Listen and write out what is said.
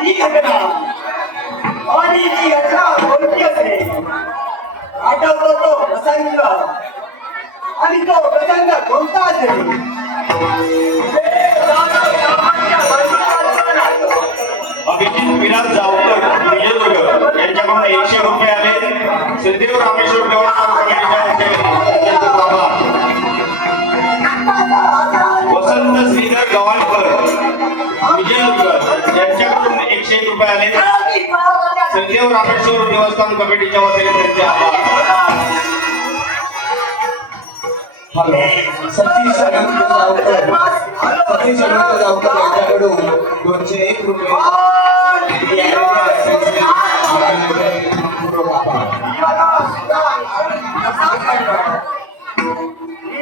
ही घटना आणि ती घटना कोणती असेल? आठवतो तो प्रसंग आणि तो प्रसंग कोणता असेल? अभिजित विलास जावकर विजयदुर्ग यांच्याकडून 100 रुपये आले. श्रीदेव रामेश्वर देवस्थान कमिटीच्या वसंत श्रीधर गव्हाणकर विजयदुर्ग यांच्याकडून 101 रुपये आले. श्रीदेव रामेश्वर देवस्थान कमिटीच्या वतीने त्यांचे आभार. सतीश अनंत जावकर यांच्याकडून 201 रुपये